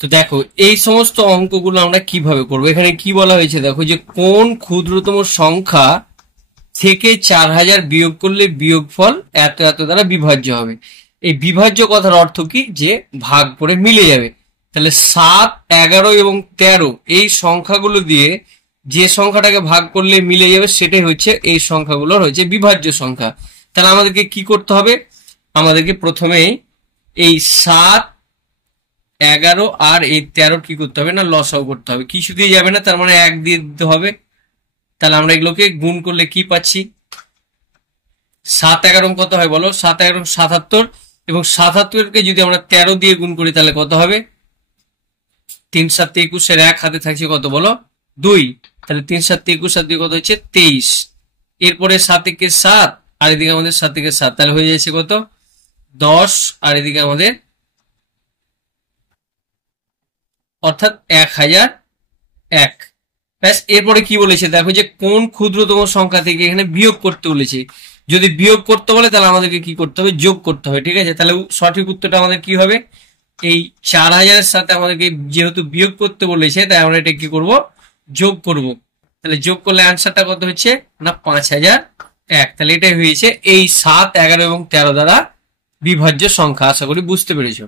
তো দেখো এই সমস্ত অঙ্কগুলো আমরা কিভাবে করবো, এখানে কি বলা হয়েছে দেখো, যে কোন ক্ষুদ্রতম সংখ্যা থেকে 4000 বিয়োগ করলে বিয়োগফল এত এত দ্বারা বিভাজ্য হবে। এই বিভাজ্য কথার অর্থ কি, যে ভাগ করে মিলে যাবে। তাহলে 7, 11 এবং 13 এই সংখ্যাগুলো দিয়ে যে সংখ্যাটাকে ভাগ করলে মিলে যাবে সেটাই হচ্ছে এই সংখ্যাগুলোর হচ্ছে বিভাজ্য সংখ্যা। তাহলে আমাদেরকে কি করতে হবে, আমাদেরকে প্রথমেই এই 7, 11 আর এই 13 কি করতে হবে না, লসাগু করতে হবে। কিছু দিয়ে যাবে না, তার মানে 1 দিয়ে দিতে হবে। তাহলে আমরা এগুলোকে গুণ করলে কি পাচ্ছি, 7, 11 কত হয় বলো, 7, 11 77, এবং 77কে যদি আমরা 13 দিয়ে গুণ করি তাহলে কত হবে, 3, 7, 21 এর 1 হাতে থাকছে কত বলো, 2। তাহলে 3, 7, 21 আর 2 কত হচ্ছে 23। এরপরে 7 কে 7 আর এদিকে আমাদের 7 থেকে 7, তাহলে হয়ে যাচ্ছে কত 10, আর এদিকে আমাদের অর্থাৎ 1001। ব্যাস। এরপরে কি বলেছে দেখো, যে কোন ক্ষুদ্রতম সংখ্যা থেকে এখানে বিয়োগ করতে বলেছে। যদি বিয়োগ করতে বলে তাহলে আমাদেরকে কি করতে হবে, যোগ করতে হবে। ঠিক আছে, তাহলে সঠিক উত্তরটা আমাদের কি হবে, এই 4000-এর সাথে আমাদেরকে যেহেতু বিয়োগ করতে বলেছে তাই আমরা এটা কি করব, যোগ করব। তাহলে যোগ করলে আনসারটা কত হচ্ছে না 5001। তাহলে এটাই হয়েছে এই 7, 11 এবং 13 দ্বারা বিভাজ্য সংখ্যা। আশা করি বুঝতে পেরেছো।